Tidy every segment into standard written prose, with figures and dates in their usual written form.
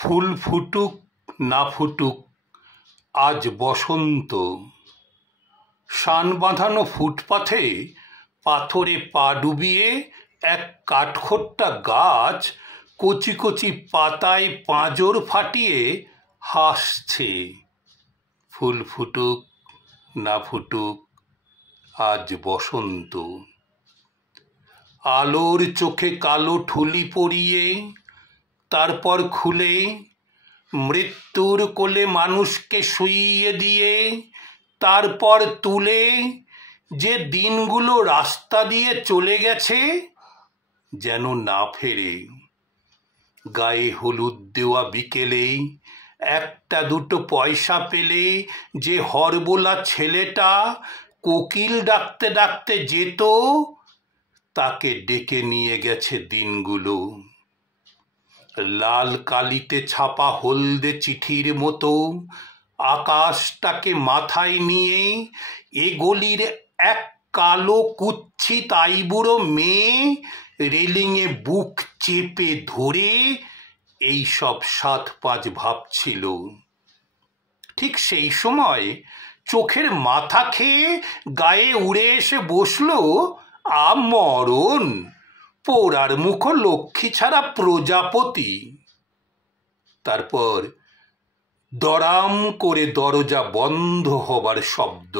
ফুল ফুটুক না ফুটুক, আজ বসন্ত। শান বাঁধানো ফুটপাথে পাথরে পা ডুবিয়ে এক কাঠখোট্টা গাছ কচি কচি পাতায় পাঁজর ফাটিয়ে হাসছে। ফুল ফুটুক না ফুটুক, আজ বসন্ত। আলোর চোখে কালো ঠুলি পরিয়ে, তারপর খুলে মৃত্যুর কোলে মানুষকে শুইয়ে দিয়ে, তারপর তুলে যে দিনগুলো রাস্তা দিয়ে চলে গেছে যেন না ফেরে। গায়ে হলুদ দেওয়া বিকেলে একটা দুটো পয়সা পেলে যে হরবোলা ছেলেটা কোকিল ডাকতে ডাকতে যেত, তাকে ডেকে নিয়ে গেছে দিনগুলো। লাল কালিতে ছাপা হলদে চিঠির মতো আকাশটাকে মাথায় নিয়ে এ গলির এক কালো কুৎসিত আইবুড়ো মেয়ে রেলিংয়ে বুক চেপে ধরে এই সব ৭-৫ ভাবছিল। ঠিক সেই সময় চোখের মাথা খেয়ে গায়ে উড়ে এসে বসলো আমরণ, পোড়ার মুখ লক্ষ্মী ছাড়া প্রজাপতি। তারপর দড়াম করে দরজা বন্ধ হবার শব্দ।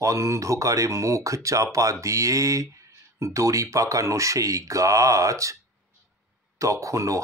অন্ধকারে মুখ চাপা দিয়ে দড়ি পাকানো সেই গাছ তখনও